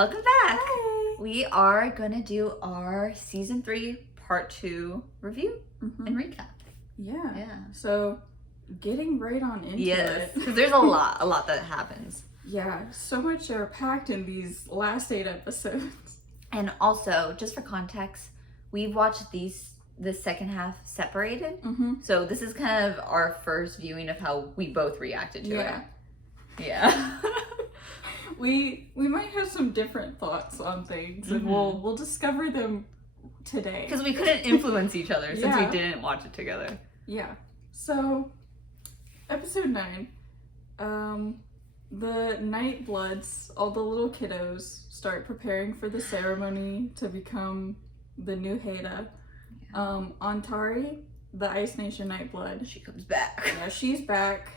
Welcome back. Hi. We are going to do our season 3 part 2 review and recap. Yeah. So getting right on into it. Because there's a lot that happens. Yeah, so much are packed in these last 8 episodes. And also, just for context, we've watched the second half separated. So this is kind of our first viewing of how we both reacted to it. Yeah. We might have some different thoughts on things, and we'll discover them today. Because we couldn't influence each other since we didn't watch it together. Yeah. So, episode 9, the Nightbloods, all the little kiddos, start preparing for the ceremony to become the new Haida. Antari, the Ice Nation Nightblood, She comes back. Yeah, she's back.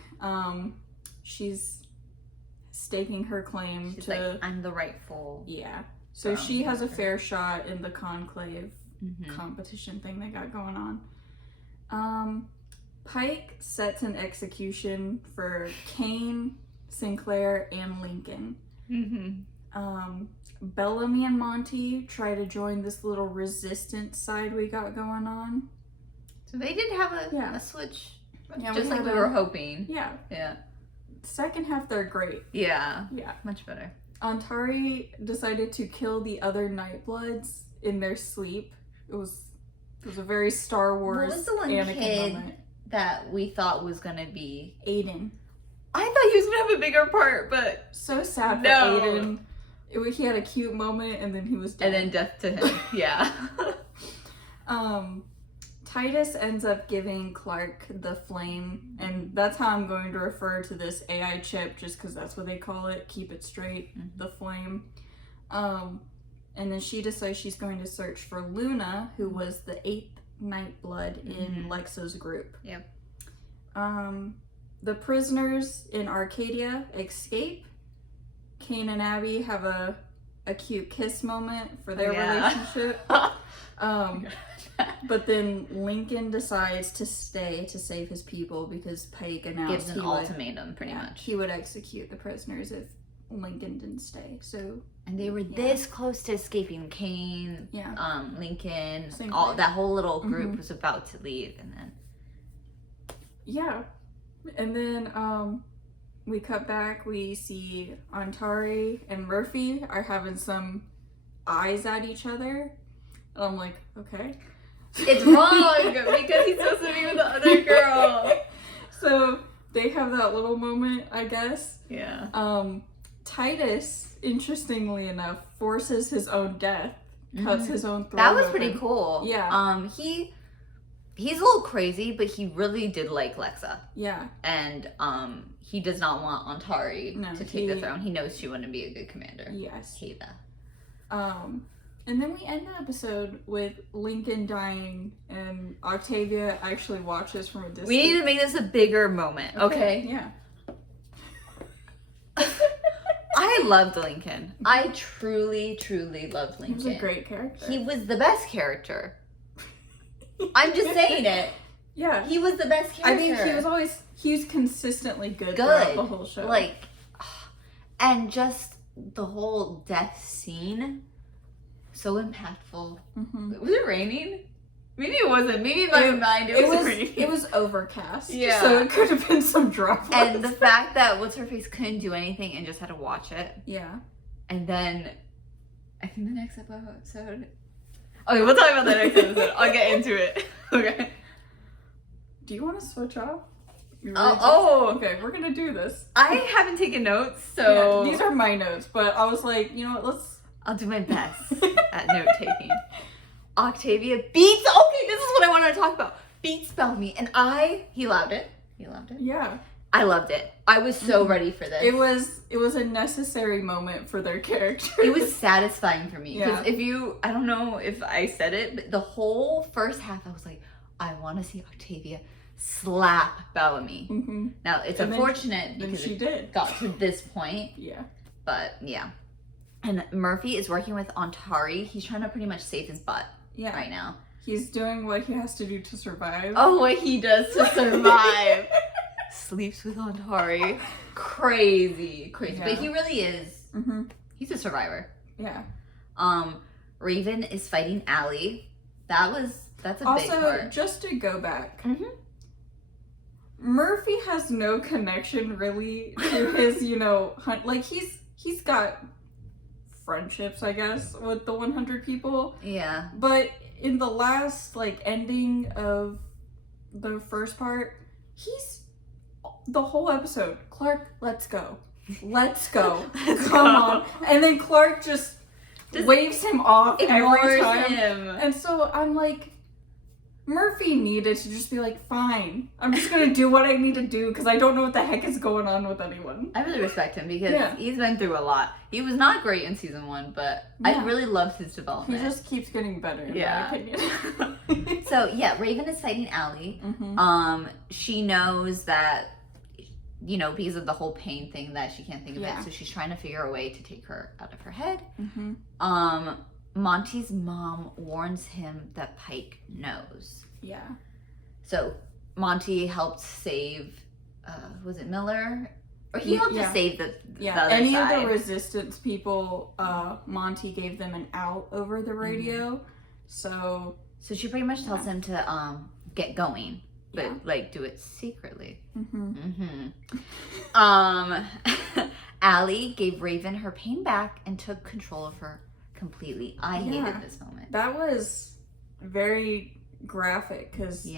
She's staking her claim She's to like, I'm the rightful. Yeah. So she has a fair shot in the conclave competition thing they got going on. Pike sets an execution for Kane, Sinclair, and Lincoln. Bellamy and Monty try to join this little resistance side we got going on. So they did have a switch, Yeah, just like we were hoping. Yeah. Yeah. Second half, they're great. Yeah. Yeah. Much better. Antari decided to kill the other Nightbloods in their sleep. It was a very Star Wars What was the one Anakin kid moment. that we thought was gonna be Aiden. I thought he was gonna have a bigger part, but So sad for No. Aiden. He had a cute moment and then he was dead. and then death to him. Yeah. Titus ends up giving Clark the flame, and that's how I'm going to refer to this AI chip, just because that's what they call it. Keep it straight, the flame. And then she decides she's going to search for Luna, who was the 8th Nightblood in Lexa's group. Yep. The prisoners in Arcadia escape. Kane and Abby have a cute kiss moment for their relationship. But then Lincoln decides to stay to save his people because Pike announced Gives an ultimatum, pretty much. He would execute the prisoners if Lincoln didn't stay. So, And they were this close to escaping. Kane, Lincoln, Sinclair. that whole little group was about to leave, and then and then we cut back. We see Antari and Murphy are having some eyes at each other. And I'm like, okay. it's wrong because he's supposed to be with the other girl. So they have that little moment, I guess. Yeah. Titus, interestingly enough, forces his own death, cuts his own throat. That was open. pretty cool. Yeah. He's a little crazy, but he really did like Lexa. Yeah. And he does not want Antari to take the throne. He knows she wouldn't be a good commander. Yes. Haida. And then we end the episode with Lincoln dying, and Octavia actually watches from a distance. We need to make this a bigger moment, okay? Yeah. I loved Lincoln. I truly loved Lincoln. He was a great character. He was the best character. I'm just saying it. Yeah. He was the best character. I think he was consistently good throughout the whole show. Like, and just the whole death scene, so impactful. Was it raining? Maybe it wasn't. Maybe in my mind it was raining. It was overcast. Yeah. So it could have been some droplets. And the fact that What's-Her-Face couldn't do anything and just had to watch it. Yeah. And then, I think the next episode... Okay, we'll talk about the next episode. I'll get into it. Okay. Do you want to switch off? Okay, we're gonna do this. I haven't taken notes, so... Yeah, these are my notes, but I was like, you know what, I'll do my best at note-taking. Octavia beats... Okay, this is what I wanted to talk about. Beats Bellamy, and he loved it. He loved it. Yeah. I loved it. I was so ready for this. It was a necessary moment for their character. It was satisfying for me. Because Yeah. I don't know if I said it, but the whole first half, I was like, I want to see Octavia slap Bellamy. Now, it's unfortunate because she did. got to this point. Yeah. But, yeah. And Murphy is working with Antari. He's trying to pretty much save his butt right now. He's doing what he has to do to survive. Oh, what he does to survive. Sleeps with Antari. Crazy. Yeah. But he really is. Mm-hmm. He's a survivor. Yeah. Raven is fighting Allie. That's a big part. Also, just to go back, Murphy has no connection really to his, hunt. Like he's got friendships, I guess, with the 100 people. Yeah. But in the last ending of the first part, he's the whole episode. Clark, let's go. Let's go. Come on. And then Clark just waves him off every time. Him. And so I'm like, Murphy needed to just be like, fine, I'm just gonna do what I need to do because I don't know what the heck is going on with anyone. I really respect him because he's been through a lot. He was not great in season 1, but I really loved his development. He just keeps getting better, in my opinion. So Raven is fighting Allie. She knows that, because of the whole pain thing, that she can't think of it, so she's trying to figure a way to take her out of her head. Monty's mom warns him that Pike knows. Yeah. So Monty helped save, was it Miller? Or he helped to save the other any side. of the resistance people, Monty gave them an out over the radio. So she pretty much tells him to get going, but do it secretly. Allie gave Raven her pain back and took control of her completely. I hated this moment. That was very graphic because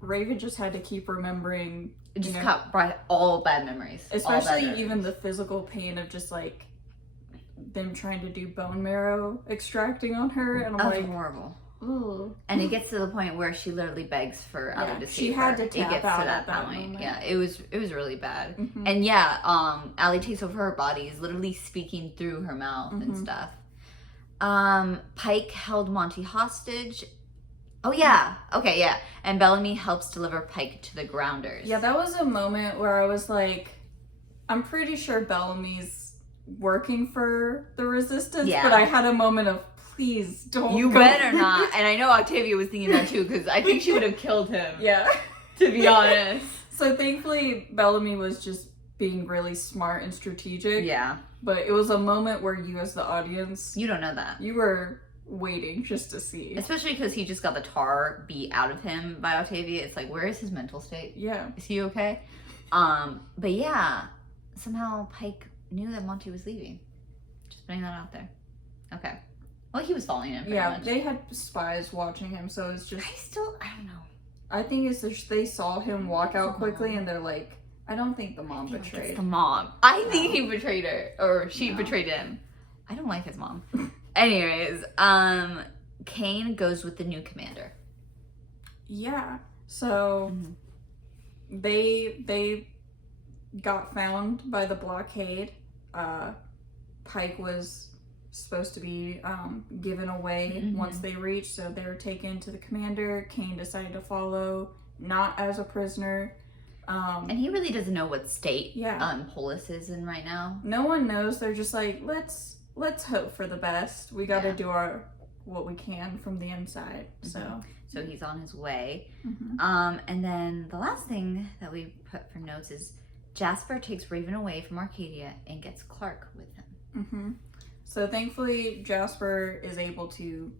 Raven just had to keep remembering. It just brought all bad memories. Especially even the physical pain of just them trying to do bone marrow extracting on her. And I'm horrible. Ooh. And it gets to the point where she literally begs for Allie to save her. She had to tap out to that at that point. moment. Yeah, it was really bad. And Allie takes over her body, is literally speaking through her mouth and stuff. Pike held Monty hostage. Oh yeah, okay, yeah. And Bellamy helps deliver Pike to the Grounders. Yeah, that was a moment where I was like, I'm pretty sure Bellamy's working for the Resistance, but I had a moment of, please don't. You better not. And I know Octavia was thinking that too, because I think she would have killed him. Yeah. To be honest. So thankfully, Bellamy was just being really smart and strategic. Yeah. But it was a moment where you, as the audience, you don't know that. You were waiting just to see. Especially because he just got the tar beat out of him by Octavia. It's like, where is his mental state? Yeah. Is he okay? But somehow Pike knew that Monty was leaving. Just putting that out there. Okay. Well, he was following him pretty much. They had spies watching him, so it's just... I don't know. I think it's just they saw him walk out quickly and they're like, I don't think the mom betrayed. It's the mom. I think he betrayed her. Or she betrayed him. I don't like his mom. Anyways, Kane goes with the new commander. Yeah. So they got found by the blockade. Pike was supposed to be given away once they reached, so they were taken to the commander. Kane decided to follow, not as a prisoner. And he really doesn't know what state Polis is in right now. No one knows. They're just like, let's hope for the best. We got to do what we can from the inside. So he's on his way. And then the last thing that we put for notes is Jasper takes Raven away from Arcadia and gets Clark with him. So thankfully Jasper is able to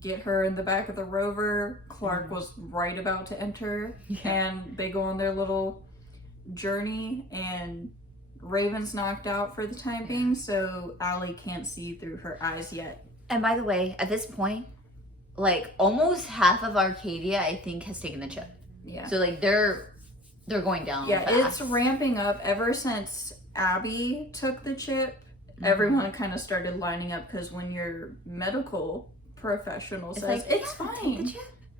get her in the back of the rover. Clark was right about to enter, and they go on their little journey, and Raven's knocked out for the time being, so Allie can't see through her eyes yet. And by the way, at this point, almost half of Arcadia, I think, has taken the chip. Yeah. So they're going down. Yeah, fast. It's ramping up ever since Abby took the chip. Everyone kind of started lining up, because when your medical professional says it's fine,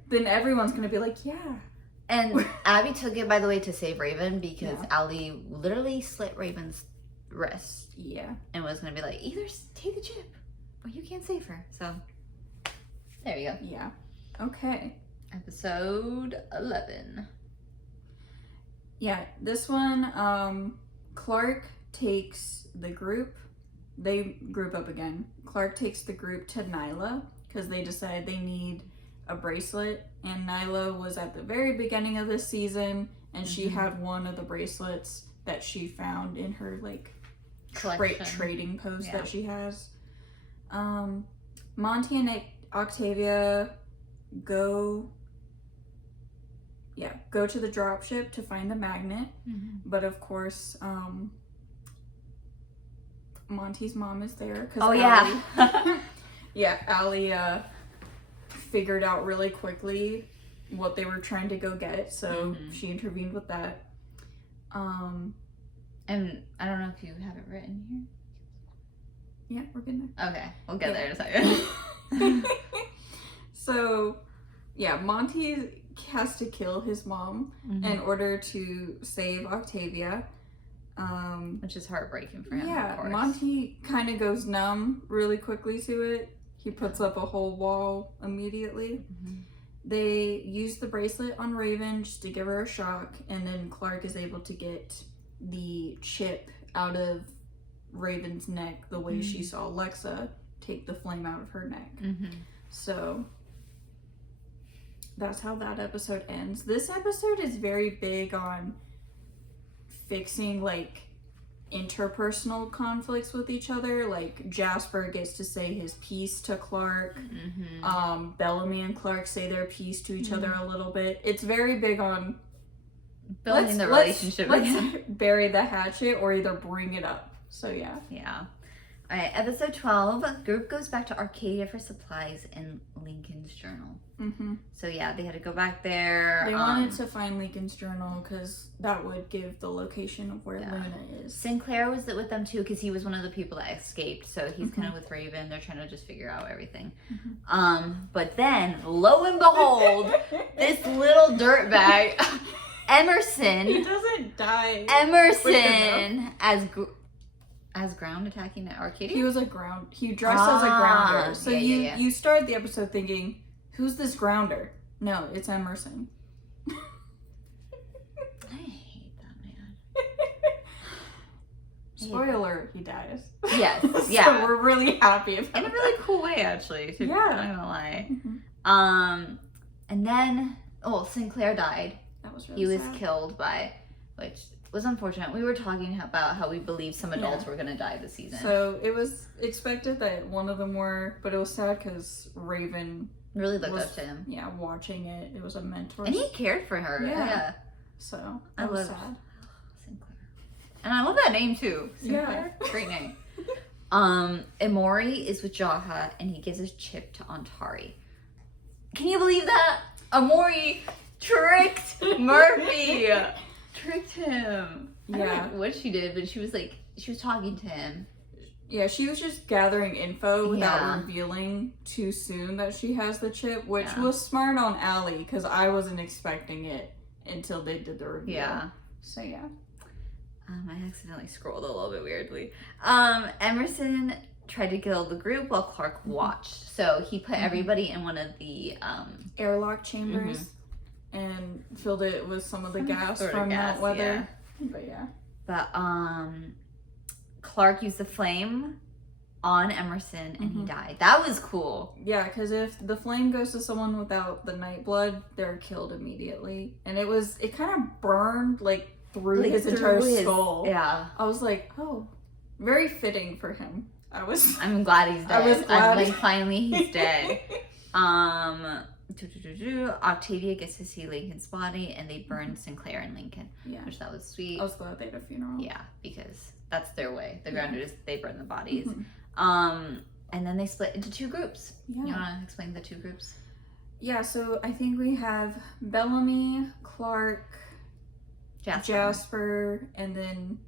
then everyone's gonna be like, And Abby took it, by the way, to save Raven, because Allie literally slit Raven's wrist. Yeah. And was gonna be like, either take the chip or you can't save her. So there you go. Yeah. Okay. Episode 11. Yeah, this one, Clark takes the group. They group up again. Clark takes the group to Nyla because they decide they need a bracelet. And Nyla was at the very beginning of this season, and she had one of the bracelets that she found in her trading post that she has. Monty and Octavia go to the dropship to find the magnet. But of course, Monty's mom is there. Oh, yeah. Allie figured out really quickly what they were trying to go get, so she intervened with that. And I don't know if you have it written here. Yeah, we're getting there. Okay, we'll get there in a second. So, yeah, Monty has to kill his mom in order to save Octavia. Which is heartbreaking for him, yeah, of course. Monty kind of goes numb really quickly to it. He puts up a whole wall immediately. They use the bracelet on Raven just to give her a shock, and then Clark is able to get the chip out of Raven's neck the way she saw Alexa take the flame out of her neck. So that's how that episode ends. This episode is very big on fixing like interpersonal conflicts with each other. Like Jasper gets to say his piece to Clark. Bellamy and Clark say their piece to each other a little bit. It's very big on building the relationship. Let's bury the hatchet or either bring it up. So yeah. All right, episode 12. Group goes back to Arcadia for supplies in Lincoln's journal. So yeah, they had to go back there. They wanted to find Lincoln's journal because that would give the location of where Luna is. Sinclair was with them too because he was one of the people that escaped. So he's kind of with Raven. They're trying to just figure out everything. But then, lo and behold, this little dirtbag, Emerson. He doesn't die. Emerson as ground attacking at Arcadia? He was a ground. He dressed as a grounder. So you start the episode thinking, who's this grounder? No, it's Emerson. I hate that man. Spoiler, he dies. Yes, So we're really happy about in a really cool way, actually. I'm not gonna lie. And then, Sinclair died. That was really He was sad. killed by, which was unfortunate. We were talking about how we believe some adults were gonna die this season. So it was expected that one of them were, but it was sad because Raven really looked up to him. Yeah, watching it. It was a mentor. And he cared for her. Yeah. So I was love sad. Sinclair. And I love that name too. Sinclair. Yeah. Great name. Emori is with Jaha and he gives his chip to Antari. Can you believe that? Emori tricked Murphy. Tricked him. I don't know what she did, but she was talking to him. Yeah, she was just gathering info without revealing too soon that she has the chip, which was smart on Allie because I wasn't expecting it until they did the reveal. Yeah. So yeah. I accidentally scrolled a little bit weirdly. Emerson tried to kill the group while Clark watched. So he put everybody in one of the airlock chambers and filled it with some of the gas from that weather. Yeah. But Clark used the flame on Emerson and he died. That was cool. Yeah, because if the flame goes to someone without the night blood, they're killed immediately. And it kind of burned like through his entire skull. Yeah. I was like, oh, very fitting for him. I'm glad he's dead. I was glad. I'm like, finally he's dead. Octavia gets to see Lincoln's body and they burn Sinclair and Lincoln. Yeah. Which that was sweet. I was glad they had a funeral. Yeah, because that's their way. The grounders, they burn the bodies. And then they split into two groups. Yeah. You want to explain the two groups? Yeah, so I think we have Bellamy, Clark, Jasper, and then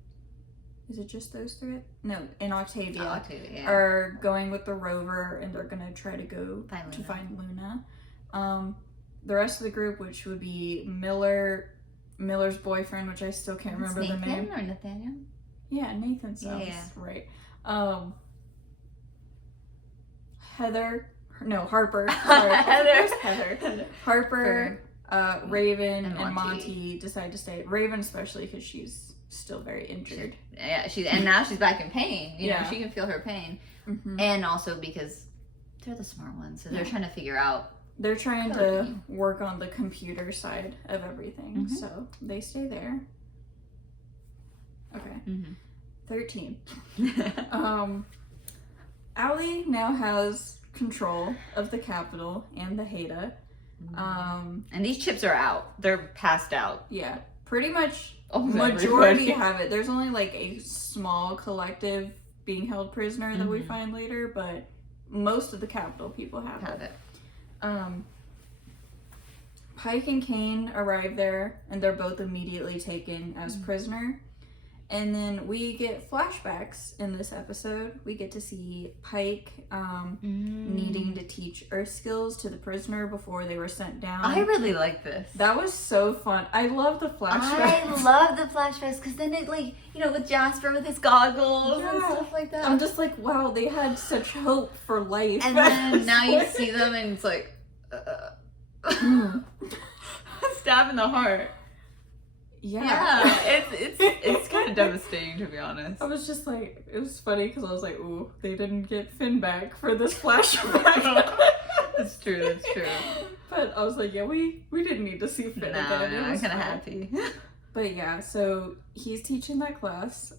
is it just those three? No, and Octavia, are going with the rover and they're gonna try to go find Luna. The rest of the group, which would be Miller's boyfriend, which I still can't remember the name. Nathan or Nathaniel? Yeah, Nathan sounds right. Harper. Heather. Harper, Raven, and Monty decide to stay. Raven especially because she's still very injured. And now she's back in pain. You know, she can feel her pain. And also because they're the smart ones, so they're trying to figure out. They're trying to work on the computer side of everything, so they stay there. Okay. 13. Allie now has control of the capital and the Haida. And these chips are out. They're passed out. Yeah, pretty much Almost majority everybody. have it. There's only like a small collective being held prisoner that we find later, but most of the capital people have it. Pike and Kane arrive there, and they're both immediately taken as prisoner. And then we get flashbacks in this episode. We get to see Pike needing to teach earth skills to the prisoner before they were sent down. I really like this. That was so fun. I love the flashbacks. I love the flashbacks because then it, like, you know, with Jasper with his goggles and stuff like that. I'm just like, wow, they had such hope for life. And then now you see them and it's like, stab in the heart. Yeah, it's kind of devastating, to be honest. I was just like, it was funny because I was like, ooh, they didn't get Finn back for this flashback. That's true. But I was like, yeah, we didn't need to see Finn again. I'm kind of happy. But yeah, so he's teaching that class.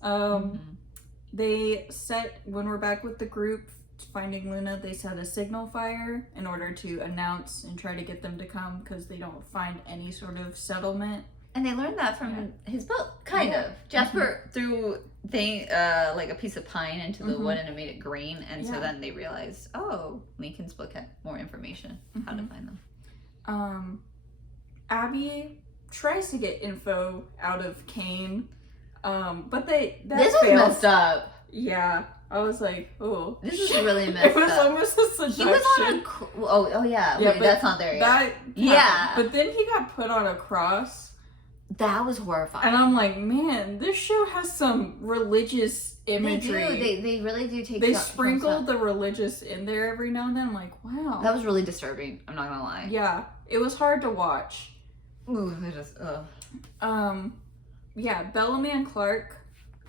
They set, when we're back with the group finding Luna, they set a signal fire in order to announce and try to get them to come because they don't find any sort of settlement. And they learned that from his book, kind of. Jasper threw like a piece of pine into the wood and it made it green, and so then they realized, oh, Lincoln's book had more information how to find them. Abby tries to get info out of Kane, but this was messed up. Yeah, I was like, oh, this is really messed up. It was almost a seduction. He was on a oh yeah, wait, that's not there yet. But then he got put on a cross. That was horrifying. And I'm like, man, this show has some religious imagery. They do. They really do take. They sprinkle the religious in there every now and then. I'm like, wow. That was really disturbing. I'm not gonna lie. Yeah, it was hard to watch. Ooh, I just yeah, Bellamy and Clark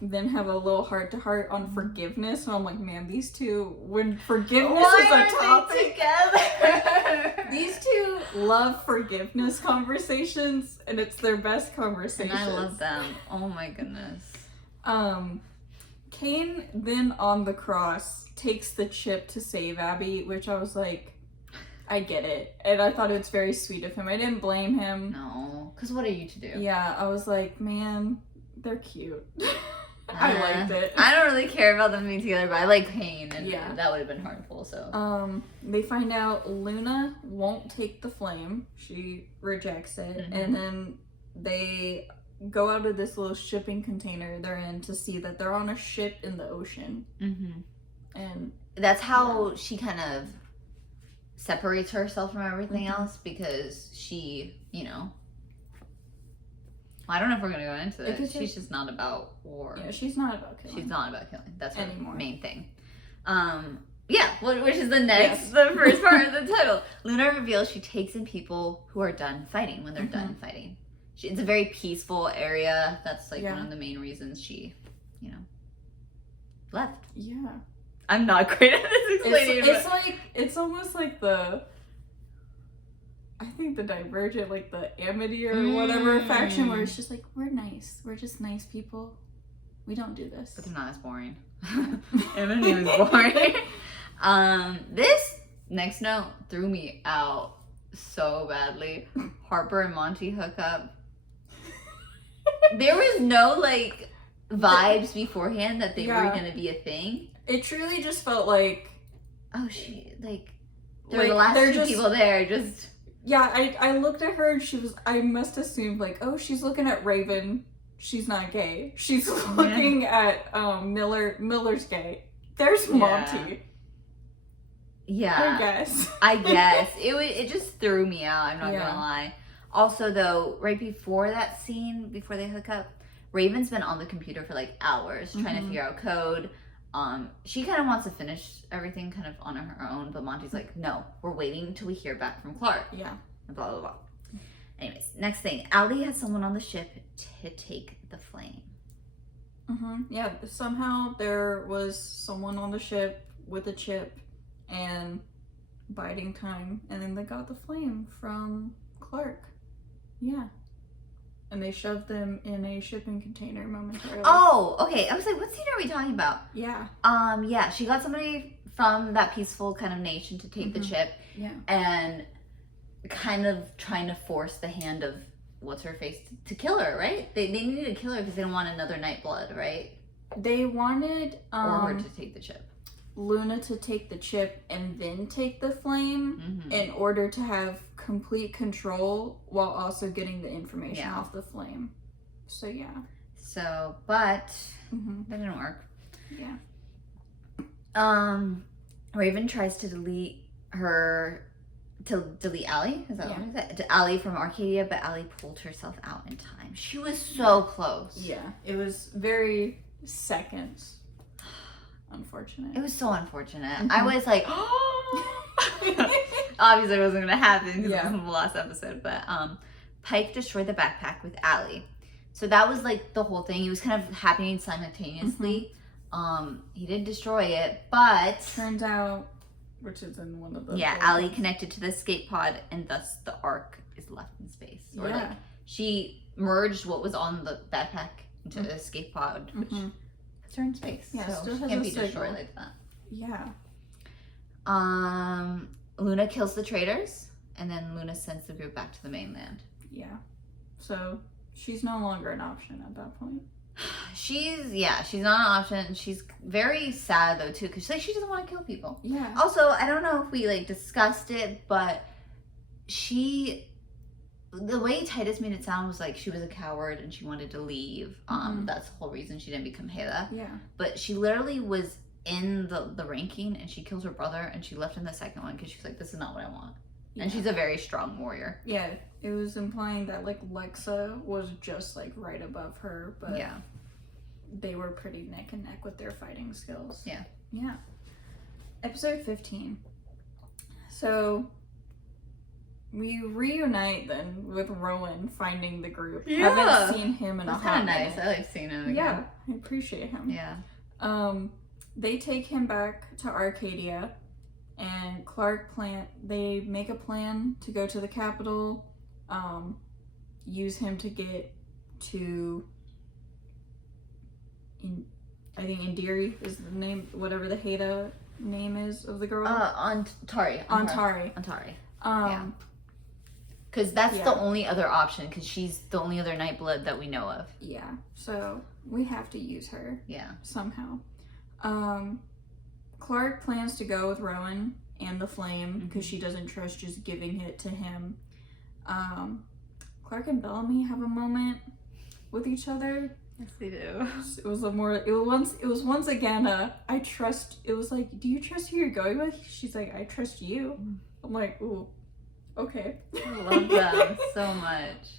then have a little heart-to-heart on forgiveness, and I'm like, man, these two, when forgiveness is a topic, together? These two love forgiveness conversations, and it's their best conversations. And I love them. Oh my goodness. Kane then on the cross takes the chip to save Abby, which I was like, I get it, and I thought it was very sweet of him. I didn't blame him. No, because what are you to do? Yeah, I was like, man, they're cute. I liked it. I don't really care about them being together, but I like Kane, and that would have been harmful. So they find out Luna won't take the flame; she rejects it, and then they go out of this little shipping container they're in to see that they're on a ship in the ocean, and that's how she kind of separates herself from everything else, because she, you know. Well, I don't know if we're going to go into it. She's just not about war. Yeah, she's not about killing. She's not about killing. That's her main thing. Yeah, which is the first part of the title. Luna reveals she takes in people who are done fighting when they're done fighting. It's a very peaceful area. That's like one of the main reasons she, you know, left. Yeah. I'm not great at this explaining. It's almost like I think the Divergent, like the Amity or whatever faction, where it's just like, we're nice. We're just nice people. We don't do this. But they're not as boring. Amity was boring. This next note threw me out so badly. Harper and Monty hook up. There was no, like, vibes beforehand that they were going to be a thing. It truly just felt like... Oh, there were the last two people there, just... Yeah, I looked at her and I must assume, like, oh, she's looking at Raven. She's not gay. She's looking at Miller's gay. There's Monty. Yeah. I guess. It just threw me out, I'm not gonna lie. Also, though, right before that scene, before they hook up, Raven's been on the computer for like hours trying to figure out code. She kind of wants to finish everything kind of on her own, but Monty's like, no, we're waiting until we hear back from Clark. Yeah. And blah, blah, blah. Anyways, next thing. Allie has someone on the ship to take the flame. Yeah, somehow there was someone on the ship with a chip and biding time, and then they got the flame from Clark. Yeah. and they shoved them in a shipping container momentarily. Oh, okay. I was like, what scene are we talking about? Yeah. Yeah, she got somebody from that peaceful kind of nation to take the chip. Yeah. And kind of trying to force the hand of what's her face to kill her, right? They needed to kill her because they didn't want another Nightblood, right? They wanted Or her to take the chip. Luna to take the chip and then take the flame in order to have complete control while also getting the information off the flame. So yeah. So, but that didn't work. Yeah. Raven tries to delete Allie. Is that what it is? Allie from Arcadia, but Allie pulled herself out in time. She was so close. Yeah, it was very seconds. Unfortunate. It was so unfortunate. I was like, obviously it wasn't gonna happen because it was in the last episode. But Pike destroyed the backpack with Allie, so that was like the whole thing. It was kind of happening simultaneously. He did destroy it, but turns out, which is in one of the Allie connected to the escape pod, and thus the Ark is left in space. Or like she merged what was on the backpack into the escape pod, which puts her in space. Yeah, so still she has can't a be signal. destroyed like that. Yeah. Luna kills the traitors, and then Luna sends the group back to the mainland. Yeah. So she's no longer an option at that point. She's not an option. She's very sad though too, because like she doesn't want to kill people. Yeah. Also, I don't know if we like discussed it, but the way Titus made it sound was like she was a coward and she wanted to leave. That's the whole reason she didn't become Hela. Yeah. But she literally was in the ranking, and she killed her brother, and she left in the second one because she was like, this is not what I want. And she's a very strong warrior. Yeah, it was implying that like Lexa was just like right above her, but they were pretty neck and neck with their fighting skills. Yeah. Yeah. Episode 15. So we reunite then with Rowan finding the group. Yeah. Haven't seen him in That's a hot kind of nice. minute. I like seeing him again. Yeah, I appreciate him. Yeah. They take him back to Arcadia, and they make a plan to go to the capital, use him to get to, I think Indiri is the name, whatever the Heda name is of the girl. Antari. Yeah. Because that's the only other option, because she's the only other Nightblood that we know of. Yeah, so we have to use her. Yeah. Somehow. Clark plans to go with Rowan and the flame because she doesn't trust just giving it to him. Clark and Bellamy have a moment with each other. Yes, they do. It was once again I trust. It was like, do you trust who you're going with? She's like, I trust you. I'm like, ooh, okay. I love them so much.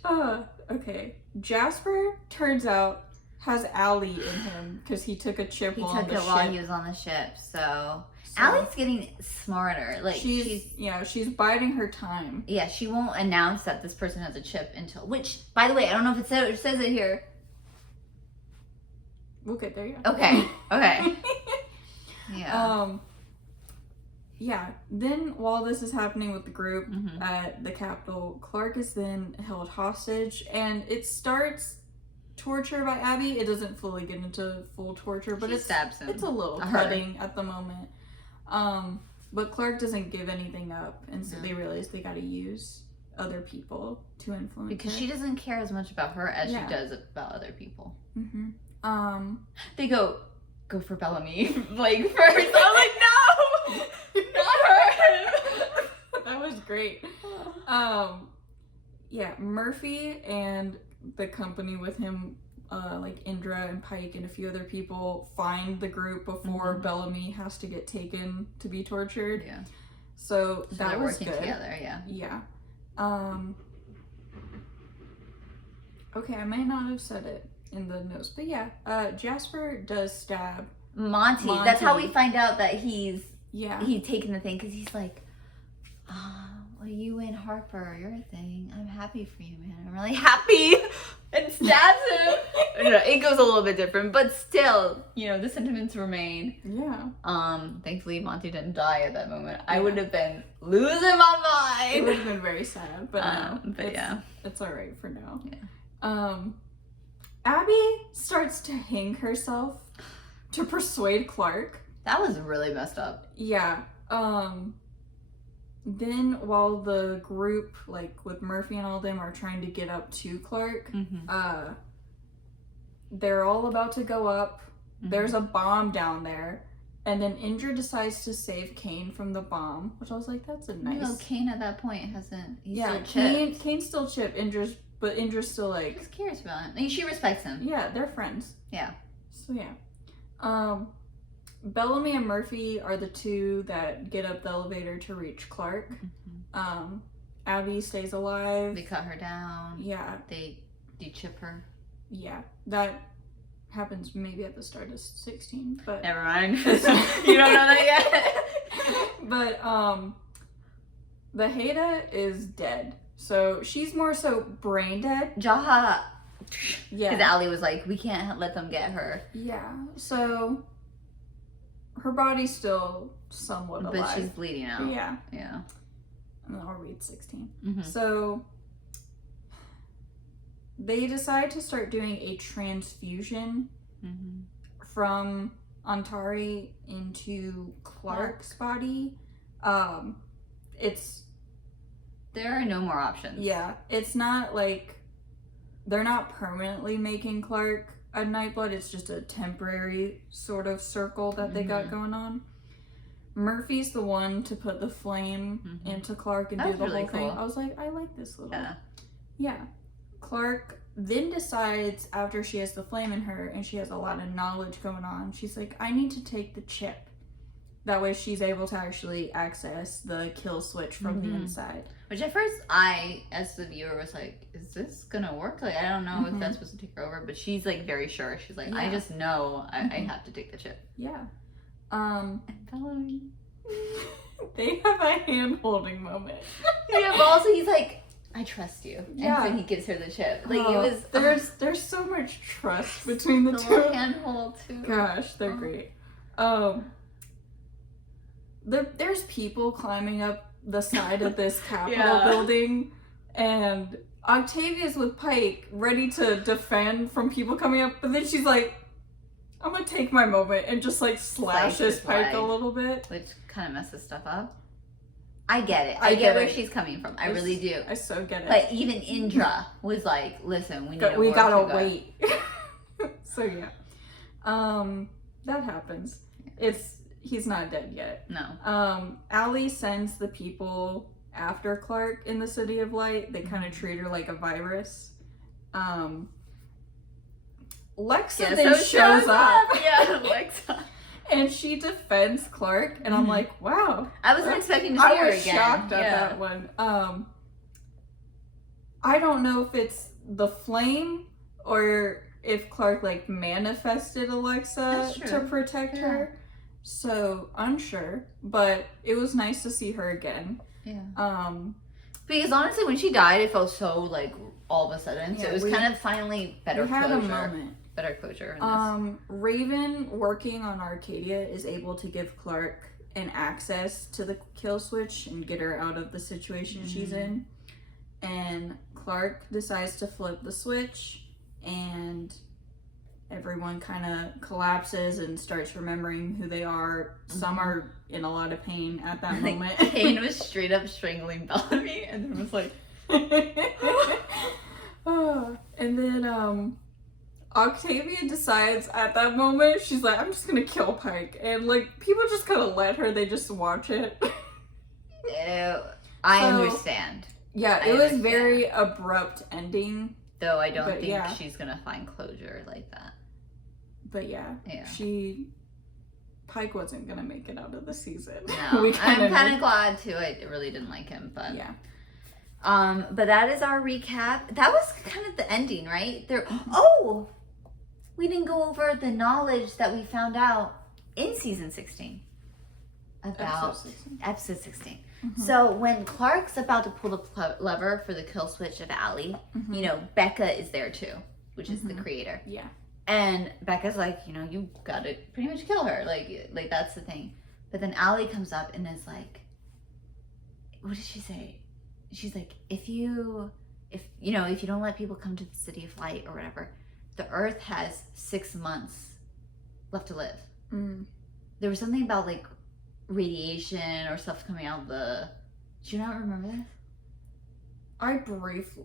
Okay. Jasper turns out has Allie in him because he took a chip while he was on the ship. So Allie's getting smarter. Like she's biding her time. Yeah, she won't announce that this person has a chip until. Which, by the way, I don't know if it says it here. We'll get there. Yeah. Okay. Yeah. Yeah. Then while this is happening with the group at the Capitol, Clark is then held hostage, and it starts torture by Abby. It doesn't fully get into full torture, but stabs him. It's a little cutting at the moment. But Clark doesn't give anything up, and so they realize they got to use other people to influence because her. she doesn't care as much about her as she does about other people. They go for Bellamy like first. I was like, no, not her. That was great. Murphy and the company with him, like Indra and Pike and a few other people, find the group before Bellamy has to get taken to be tortured. Yeah. So that was working good. Together, yeah. Yeah. Okay, I might not have said it in the notes, but yeah, Jasper does stab Monty. That's how we find out that he's taking the thing, because he's like, well, you and Harper, your thing. I'm happy for you, man. I'm really happy. And stabs him. It goes a little bit different, but still, the sentiments remain. Yeah. Thankfully, Monty didn't die at that moment. I would have been losing my mind. It would have been very sad, but no. But it's all right for now. Yeah. Abby starts to hang herself to persuade Clark. That was really messed up. Yeah. Then while the group, like with Murphy and all them, are trying to get up to Clark, they're all about to go up. There's a bomb down there. And then Indra decides to save Kane from the bomb, which I was like, that's a nice... No, Kane at that point hasn't... He's yeah, still chipped. Kane's still chipped. But Indra's still like... She's curious about him. I mean, she respects him. Yeah, they're friends. Yeah. So yeah. Bellamy and Murphy are the two that get up the elevator to reach Clark. Abby stays alive. They cut her down. Yeah. They chip her. Yeah. That happens maybe at the start of 16, but... Never mind. You don't know that yet? But, the Haida is dead. So, she's more so brain dead. Jaha. Yeah. Because Allie was like, we can't let them get her. Yeah. So, her body's still somewhat alive. But she's bleeding out. Yeah. Yeah. And then I'll read 16. So, they decide to start doing a transfusion from Antari into Clark's body. There are no more options. Yeah, it's not like they're not permanently making Clark a Nightblood. It's just a temporary sort of circle that they got going on. Murphy's the one to put the flame into Clark and do the really whole thing. cool. I was like, I like this little. Yeah. Clark then decides, after she has the flame in her and she has a lot of knowledge going on, she's like, I need to take the chip. That way she's able to actually access the kill switch from the inside. Which at first I, as the viewer, was like, is this gonna work? Like, I don't know if that's supposed to take her over. But she's like very sure. She's like, I just know I have to take the chip. Yeah. And Bellamy. They have a hand-holding moment. Yeah, but also he's like, I trust you. Yeah. And so he gives her the chip. Like, it was... There's so much trust between the two. little handhold, too. Gosh, they're great. There's people climbing up the side of this Capitol building, and Octavia's with Pike, ready to defend from people coming up, but then she's like, I'm gonna take my moment, and just like slashes Pike a little bit. Which kind of messes stuff up. I get it. I get where she's coming from. I really do. I so get it. But even Indra was like, listen, we gotta wait. So yeah. That happens. He's not dead yet. No. Allie sends the people after Clark in the City of Light. They kind of treat her like a virus. Lexa then shows up. Yeah, Lexa. And she defends Clark, and I'm like, wow. I wasn't expecting to see her again. I was shocked at that one. I don't know if it's the flame or if Clark like manifested Alexa to protect her. So unsure, but it was nice to see her again. Yeah. Because honestly, when she died, it felt so like all of a sudden. So it was kind of finally better closure. We had a moment. Better closure. Raven, working on Arcadia, is able to give Clark an access to the kill switch and get her out of the situation she's in. And Clark decides to flip the switch, and everyone kind of collapses and starts remembering who they are. Some are in a lot of pain at that moment. Kane was straight up strangling Bellamy, and then was like... And then, Octavia decides at that moment, she's like, I'm just gonna kill Pike. And, like, people just kind of let her, they just watch it. I understand. Yeah, it was very abrupt ending. Though I don't think she's gonna find closure like that. But yeah. Pike wasn't gonna make it out of the season. No, I'm kind of glad too. I really didn't like him, but yeah. But that is our recap. That was kind of the ending, right? We didn't go over the knowledge that we found out in season 16 about episode 16. So when Clark's about to pull the lever for the kill switch at Allie, you know, Becca is there too, which is the creator. Yeah. And Becca's like, you know, you gotta pretty much kill her. Like that's the thing. But then Allie comes up and is like, what did she say? She's like, if if if you don't let people come to the city of light or whatever, the Earth has 6 months left to live. There was something about like radiation or stuff coming out of the. Do you not remember this?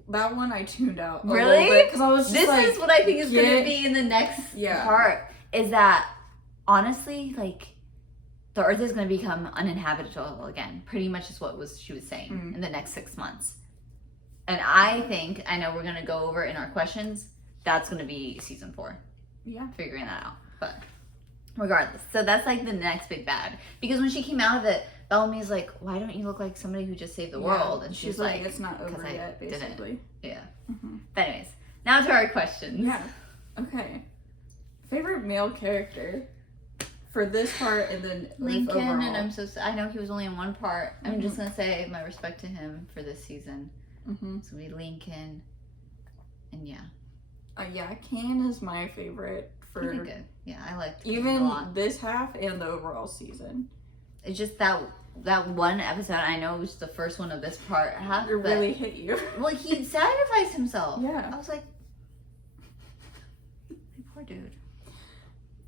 That one I tuned out. Really? Because I was just this is what I think is going to be in the next part. Is that honestly, like, the Earth is going to become uninhabitable again. Pretty much is what she was saying in the next 6 months. And I know we're going to go over in our questions. That's going to be season 4. Yeah. Figuring that out. But regardless. So that's like the next big bad. Because when she came out of it, Bellamy's like, why don't you look like somebody who just saved the world? And she's like, it's not over yet, basically. Yeah. But anyways, now to our questions. Yeah. Okay. Favorite male character for this part and then Lincoln, overall. and I know he was only in one part. I'm just gonna say my respect to him for this season. It's gonna be Lincoln, and yeah, Can is my favorite for pretty good. Yeah, I liked Can even a lot. this half and the overall season. It's just that one episode. I know it was the first one of this part half. It really hit you. Well, he sacrificed himself. Yeah, I was like, poor dude.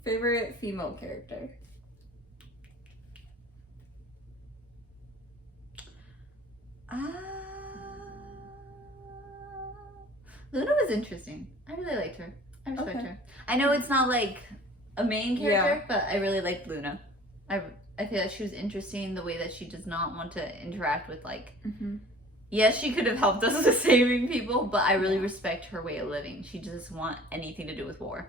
Favorite female character? Luna was interesting. I really liked her. I respect her. I know it's not like a main character, but I really liked Luna. I feel like she was interesting, the way that she does not want to interact with like yes, she could have helped us with saving people, but I really respect her way of living. She doesn't want anything to do with war.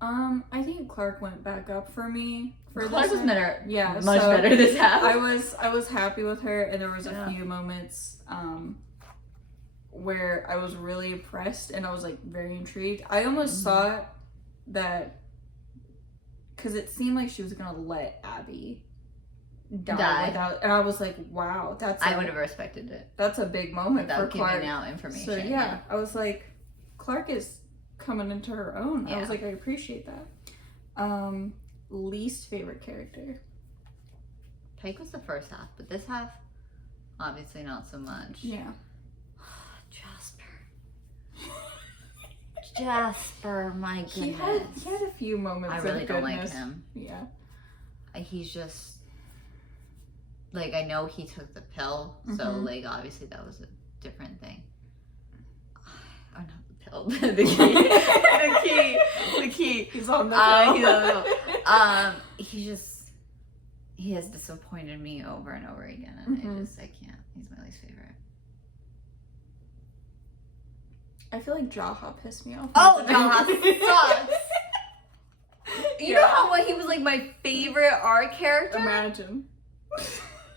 I think Clark went back up for me. Clark was better. Yeah, much better this half. I was happy with her, and there was a few moments where I was really impressed, and I was like very intrigued. I almost thought that because it seemed like she was gonna let Abby die without, and I was like, wow, I would have respected it. That's a big moment without for Clark. Giving out information. So yeah, I was like, Clark is coming into her own. I was like, I appreciate that. Least favorite character? Pike was the first half, but this half, obviously not so much. Yeah. Jasper, my goodness. He had a few moments I really of don't goodness. like him. Yeah. He's just, like, I know he took the pill, so, like, obviously that was a different thing. Or not the pill, the key. the key. He's on the pill. He's on the pill. He has disappointed me over and over again, and I can't. He's my least favorite. I feel like Jaha pissed me off. Oh, Jaha sucks. You know how he was like my favorite art character? Imagine.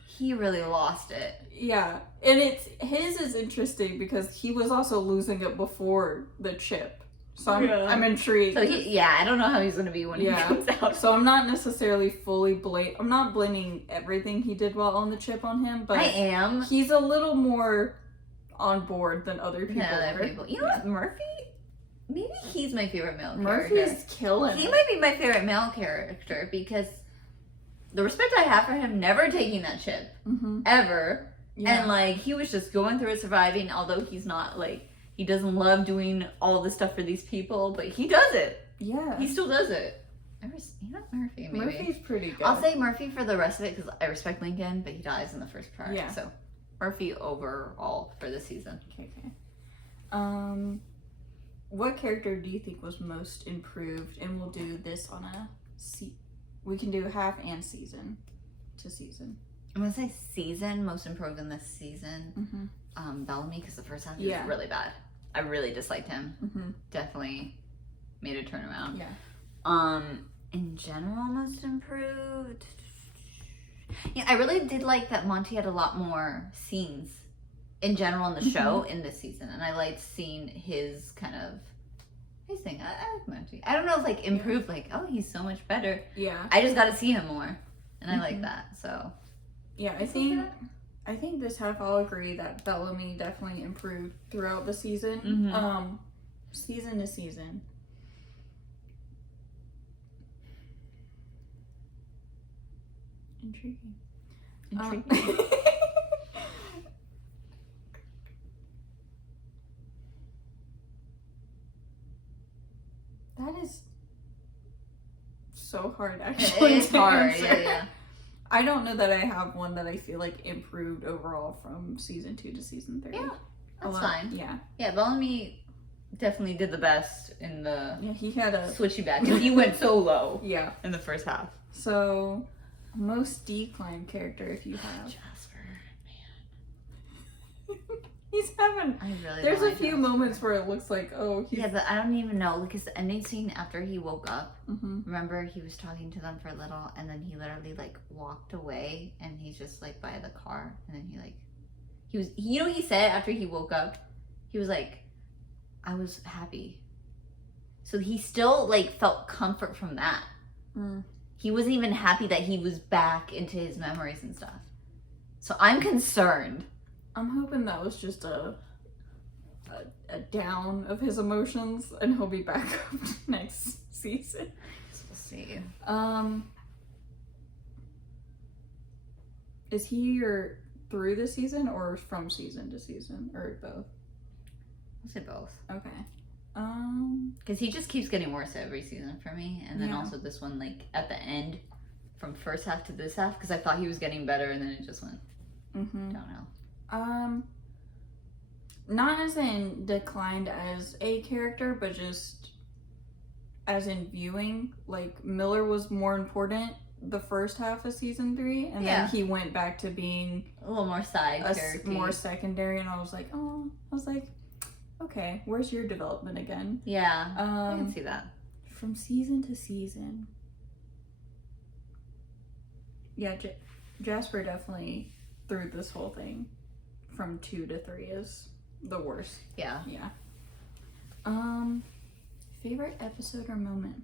He really lost it. Yeah, and his is interesting because he was also losing it before the chip. So I'm intrigued. So I don't know how he's gonna be when he comes out. So I'm not necessarily I'm not blaming everything he did while on the chip on him, but I am. He's a little more on board than other people. You know what, Murphy? Maybe he's my favorite male character. Murphy's killing. He might be my favorite male character because the respect I have for him never taking that chip ever, and like he was just going through it, surviving. Although he's not like he doesn't love doing all this stuff for these people, but he does it. Yeah, he still does it. Murphy. Maybe. Murphy's pretty good. I'll say Murphy for the rest of it because I respect Lincoln, but he dies in the first part. Yeah. So Murphy overall for this season. Okay. What character do you think was most improved? And we'll do this on we can do half and season to season. I'm gonna say season most improved in this season. Bellamy, because the first half he was really bad. I really disliked him. Definitely made a turnaround. Yeah. In general, most improved. Yeah, I really did like that Monty had a lot more scenes in general in the show in this season, and I liked seeing his kind of his thing. I like Monty. I don't know if like improved, like he's so much better. Yeah. I just got to see him more, and I like that. So. Yeah, I think this half I'll agree that Bellamy definitely improved throughout the season. Season to season. Intriguing. so hard actually. It's hard, answer. yeah. I don't know that I have one that I feel like improved overall from season 2 to season 3. Yeah, A that's lot- fine. Yeah. Yeah, Bellamy definitely did the best in the Yeah, he had a switchy back. He went so low yeah. in the first half. So, most declined character if you have. Jasper, He's having. I really. There's don't a like few Jasper. moments where it looks like, oh, he's. Yeah, but I don't even know because the ending scene after he woke up. Mhm. Remember, he was talking to them for a little, and then he literally like walked away, and he's just like by the car, and then he was. You know, what he said after he woke up, he was like, "I was happy." So he still like felt comfort from that. Mm. He wasn't even happy that he was back into his memories and stuff. So I'm concerned. I'm hoping that was just a down of his emotions, and he'll be back up next season. We'll see. Is he your through the season or from season to season or both? I'll say both. Okay. Because he just keeps getting worse every season for me. And then Yeah. also this one, like, at the end, from first half to this half, because I thought he was getting better, and then it just went downhill. Not as in declined as a character, but just as in viewing. Like, Miller was more important the first half of season 3, and Yeah. then he went back to being A little more side character. more secondary, and I was like, okay, where's your development again? Yeah, I can see that. From season to season. Yeah, Jasper definitely through this whole thing from 2 to 3 is the worst. Yeah. Yeah. Favorite episode or moment?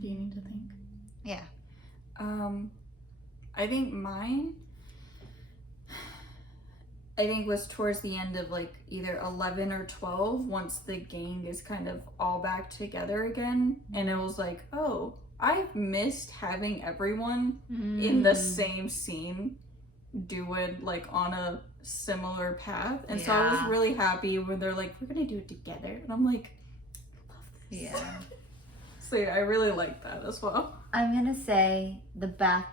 Do you need to think? Yeah. I think mine was towards the end of like either 11 or 12, once the gang is kind of all back together again, and it was like, oh, I've missed having everyone in the same scene do it like on a similar path, and so I was Yeah. really happy when they're like, we're gonna do it together, and I'm like, I love this. Yeah. So yeah, I really like that as well. I'm going to say the back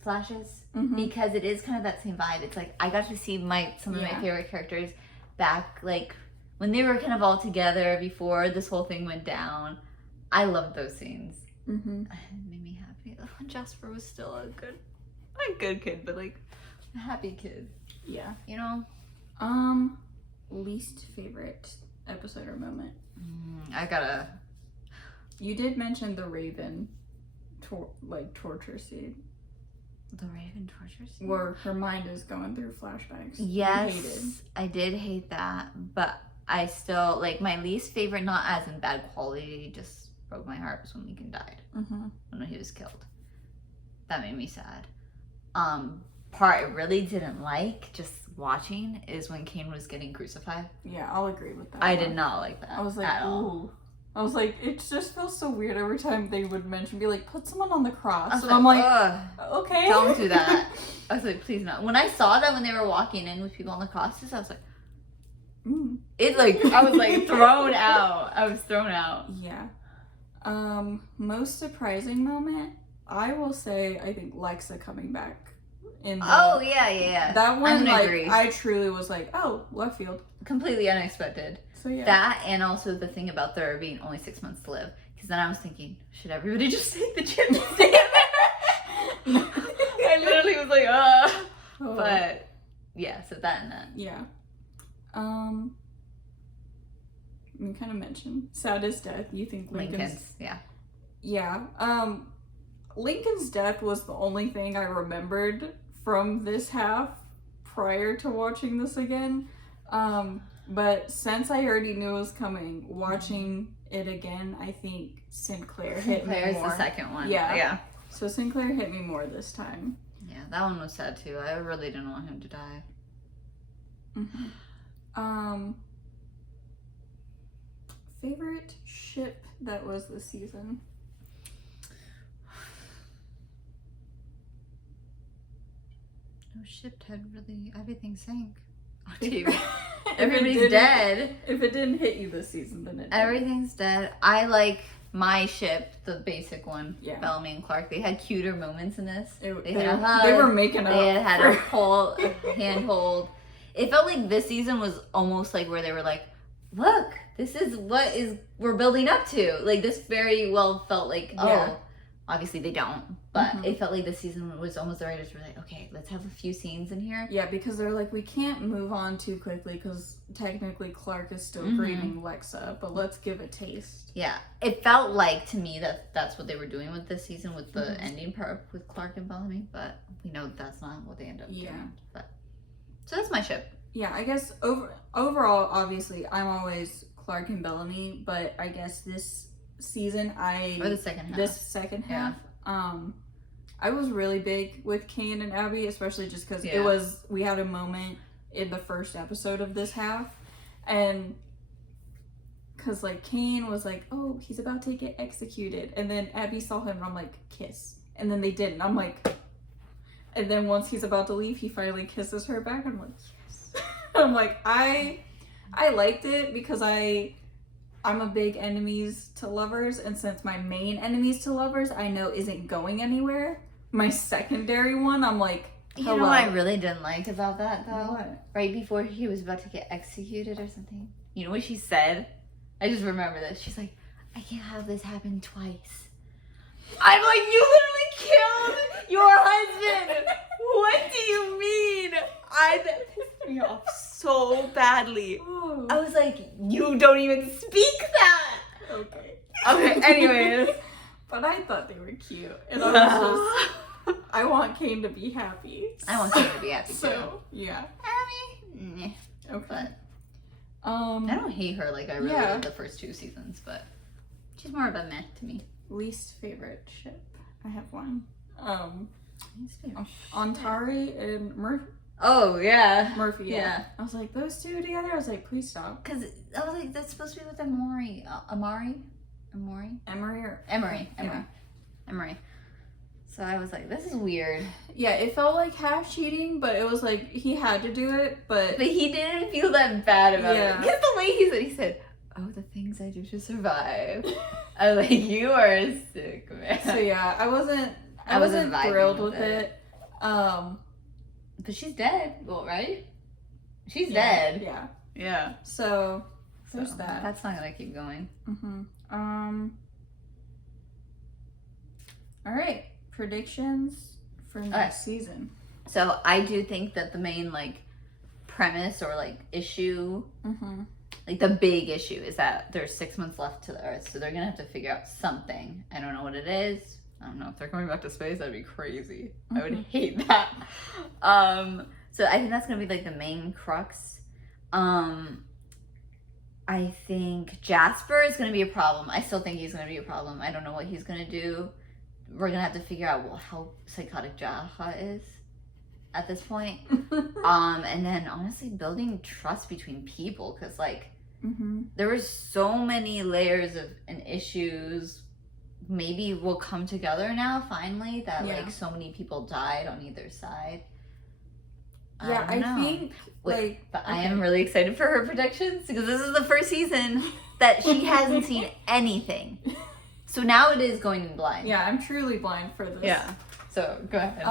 flashes, because it is kind of that same vibe. It's like I got to see some of my Yeah. favorite characters back, like when they were kind of all together before this whole thing went down. I loved those scenes. It made me happy. Jasper was still a good kid, but like a happy kid. Yeah. You know? Least favorite episode or moment? I gotta. You did mention the Raven torture scene The Raven torture scene? where her mind is going through flashbacks. Yes, You hated. I did hate that, but I still like my least favorite. Not as in bad quality, just broke my heart was when Lincoln died. When he was killed, that made me sad. Part I really didn't like just watching is when Cain was getting crucified. Yeah, I'll agree with that. I one. did not like that. I was like, at all. ooh. I was like, it just feels so weird every time they would be like, put someone on the cross. I was And I'm like, ugh, okay. don't do that. I was like, please not. When I saw that when they were walking in with people on the crosses, I was like, I was like thrown out. I was thrown out. Yeah. Most surprising moment, I will say, I think Lexa coming back. Oh yeah. That one, I'm gonna like, agree. I truly was like, oh, left field. Completely unexpected. So yeah. That and also the thing about there being only 6 months to live. Because then I was thinking, should everybody just take the chip and stay in there? I literally was like, Oh. But yeah, so that and that. Yeah. You kind of mentioned saddest death. You think Lincoln's, yeah. Yeah. Lincoln's death was the only thing I remembered from this half prior to watching this again. But since I already knew it was coming, watching it again, I think Sinclair hit me Sinclair's more. the second one. Yeah. Yeah. So Sinclair hit me more this time. Yeah, that one was sad too. I really didn't want him to die. Favorite ship that was this season? No ship had really, everything sank. If Everybody's it didn't- dead. If it didn't hit you this season, then it did. Everything's dead. I like my ship, the basic one, Yeah. Bellamy and Clark, they had cuter moments in this. They They had a hug. were making up. They had a handhold. It felt like this season was almost like where they were like, look, this is what we're building up to. Like, this very well felt like, Yeah. obviously they don't, but it felt like this season was almost the writers were like, okay, let's have a few scenes in here. Yeah, because they're like, we can't move on too quickly because technically Clark is still grieving Lexa, but let's give a taste. Yeah, it felt like to me that that's what they were doing with this season with the ending part with Clark and Bellamy, but we know that's not what they end up doing. But so that's my ship. Yeah, I guess overall, obviously, I'm always Clark and Bellamy, but I guess this season Or the second half. This second half, I was really big with Kane and Abby, especially just because we had a moment in the first episode of this half, and because like Kane was like, oh, he's about to get executed, and then Abby saw him and I'm like, kiss, and then they didn't. I'm like, and then once he's about to leave, he finally kisses her back. I'm like, yes. I'm like, I liked it because I'm a big enemies to lovers, and since my main enemies to lovers I know isn't going anywhere, my secondary one, I'm like, hello. You know what I really didn't like about that though? What? Right before he was about to get executed or something. You know what she said? I just remember this. She's like, I can't have this happen twice. I'm like, you literally killed your husband. What do you mean? That pissed me off so badly. I was like, you don't even speak that. Okay, anyways. But I thought they were cute. And I was just, I want Kane to be happy. I want Kane to be happy too. So, yeah. Abby? Okay. But I don't hate her like I really did the first 2 seasons, but she's more of a meh to me. Least favorite ship. I have one. Antari and Murphy. Oh, yeah. Murphy, yeah. I was like, those two together? I was like, please stop. Because I was like, that's supposed to be with Emery. So I was like, this is weird. Yeah, it felt like half cheating, but it was like, he had to do it, but he didn't feel that bad about it. Because the way he said, oh, the things I do to survive. I was like, you are sick, man. So yeah, I wasn't thrilled with it. But she's dead. Well, right? She's dead. Yeah. Yeah. So there's that. That's not gonna keep going. All right. Predictions for next season. So I do think that the main like premise or like issue, like the big issue is that there's 6 months left to the Earth, so they're gonna have to figure out something. I don't know what it is. I don't know if they're coming back to space. That'd be crazy. I would hate that. So I think that's gonna be like the main crux. I think Jasper is gonna be a problem. I still think he's gonna be a problem. I don't know what he's gonna do. We're gonna have to figure out how psychotic Jaha is at this point. And then honestly building trust between people, because like there were so many layers of and issues. Maybe we'll come together now finally that like so many people died on either side. I think but I am really excited for her predictions because this is the first season that she hasn't seen anything. So now it is going in blind. Yeah, I'm truly blind for this. Yeah. So go ahead.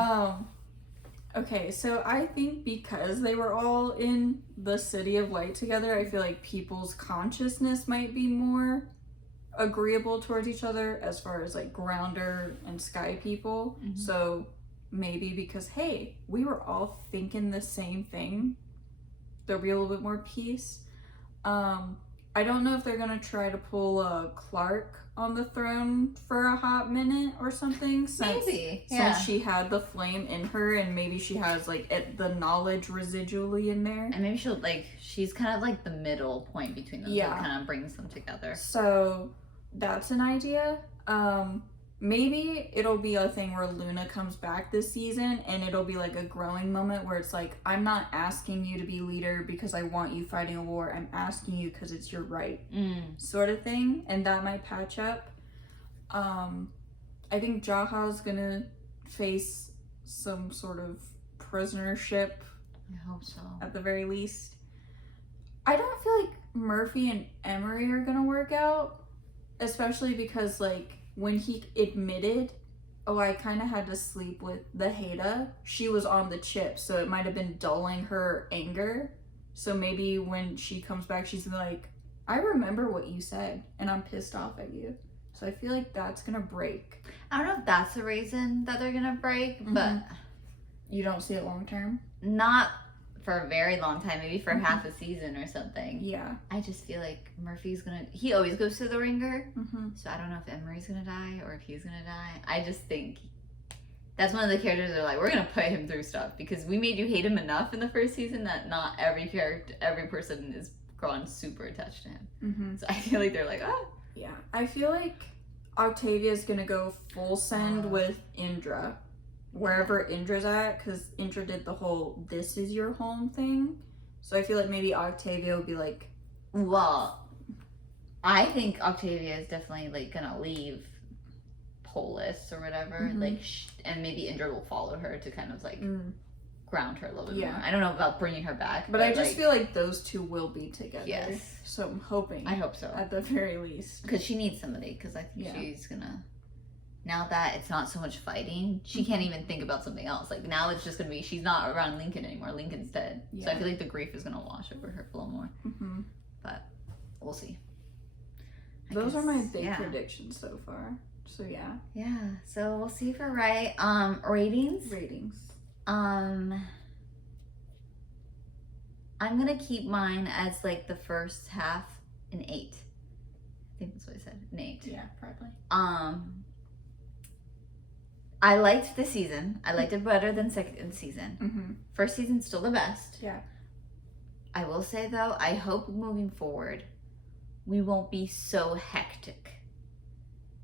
Okay, so I think because they were all in the City of Light together, I feel like people's consciousness might be more agreeable towards each other as far as like Grounder and Sky people. So maybe because, hey, we were all thinking the same thing, there'll be a little bit more peace. I don't know if they're gonna try to pull Clark on the throne for a hot minute or something, since she had the flame in her, and maybe she has like the knowledge residually in there, and maybe she's kind of like the middle point between them, so it kind of brings them together. So that's an idea. Maybe it'll be a thing where Luna comes back this season and it'll be like a growing moment where it's like, I'm not asking you to be leader because I want you fighting a war. I'm asking you because it's your right, sort of thing. And that might patch up. I think Jaha's gonna face some sort of prisonership. I hope so. At the very least. I don't feel like Murphy and Emery are gonna work out. especially because like when he admitted, oh, I kind of had to sleep with the Haida, she was on the chip, so it might have been dulling her anger. So maybe when she comes back, she's like, I remember what you said, and I'm pissed off at you. So I feel like that's gonna break. I don't know if that's the reason that they're gonna break, but You don't see it long term? not for a very long time. Maybe for half a season or something. Yeah. I just feel like Murphy's gonna. He always goes to the ringer, Mm-hmm. so I don't know if Emery's gonna die or if he's gonna die. I just think that's one of the characters that are like, we're gonna put him through stuff because we made you hate him enough in the first season that not every person is gone super attached to him. Mm-hmm. So I feel like they're like, oh. Yeah. I feel like Octavia's gonna go full send with Indra, wherever Indra's at, because Indra did the whole "this is your home" thing. So I feel like maybe Octavia will be like, Well, I think Octavia is definitely like gonna leave Polis or whatever, like, and maybe Indra will follow her to kind of like ground her a little bit more. I don't know about bringing her back, but I just like, feel like those two will be together. Yes. So I'm hoping. I hope so, At the very least. because she needs somebody. Because I think she's gonna. Now that it's not so much fighting, she can't even think about something else. Like now it's just gonna be she's not around Lincoln anymore. Lincoln's dead, so I feel like the grief is gonna wash over her a little more. But we'll see. Those are my big predictions so far. So yeah. Yeah. So we'll see if we're right. Ratings. I'm gonna keep mine as like the first half an 8. I think that's what I said. An 8. Yeah, probably. I liked the season. I liked it better than second season. First season's still the best. Yeah. I will say though, I hope moving forward, we won't be so hectic.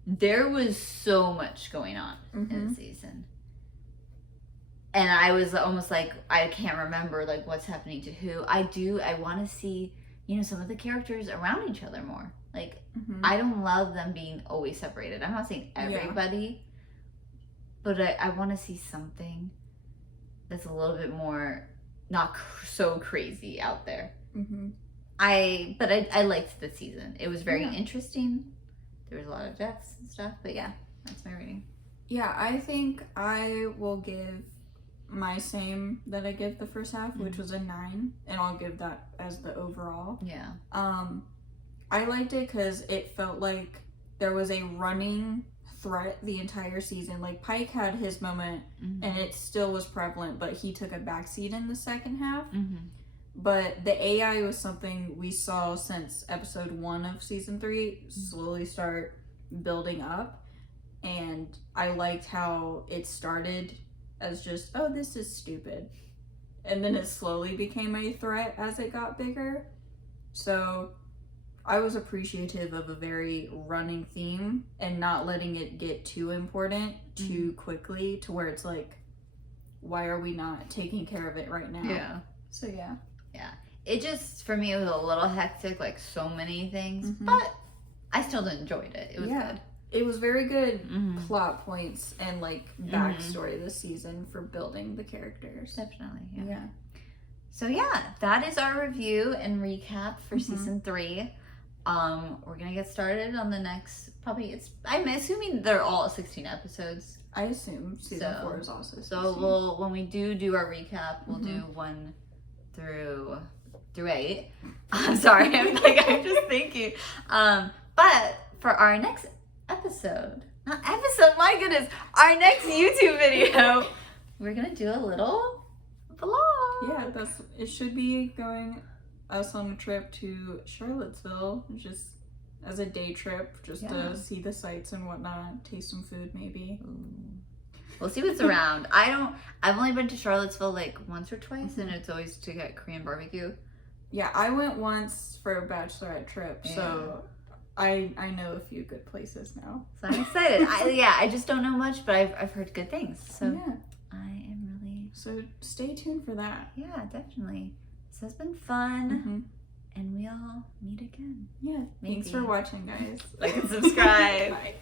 There was so much going on in the season. And I was almost like, I can't remember like what's happening to who. I want to see, some of the characters around each other more. Like, I don't love them being always separated. I'm not saying everybody, but I want to see something that's a little bit more not so crazy out there. I liked the season. It was very interesting. There was a lot of deaths and stuff, but yeah, that's my rating. Yeah, I think I will give my same that I give the first half, which was a 9, and I'll give that as the overall. Yeah. I liked it because it felt like there was a running threat the entire season. Like Pike had his moment, and it still was prevalent, but he took a backseat in the second half. But the AI was something we saw since episode 1 of season 3 slowly start building up, and I liked how it started as just, oh, this is stupid, and then it slowly became a threat as it got bigger. So I was appreciative of a very running theme and not letting it get too important too quickly to where it's like, why are we not taking care of it right now? Yeah. So yeah. It just, for me, it was a little hectic, like so many things, but I still enjoyed it. It was good. It was very good plot points and like backstory this season for building the characters. Definitely. Yeah. So yeah, that is our review and recap for season 3. We're gonna get started on the next, I'm assuming they're all 16 episodes. I assume season 4 is also 16. So when we do our recap, we'll do 1 through 8. I'm sorry, I'm just thinking. But for our next my goodness, our next YouTube video, we're gonna do a little vlog. Yeah, it should be going us on a trip to Charlottesville, just as a day trip, just to see the sights and whatnot, taste some food maybe. We'll see what's around. I've only been to Charlottesville like once or twice, and it's always to get Korean barbecue. Yeah, I went once for a bachelorette trip, so I know a few good places now. So I'm excited. I just don't know much, but I've heard good things. So yeah. I am really. So stay tuned for that. Yeah, definitely. This has been fun, and we'll meet again. Yeah. Maybe. Thanks for watching, guys. Like and subscribe. Bye.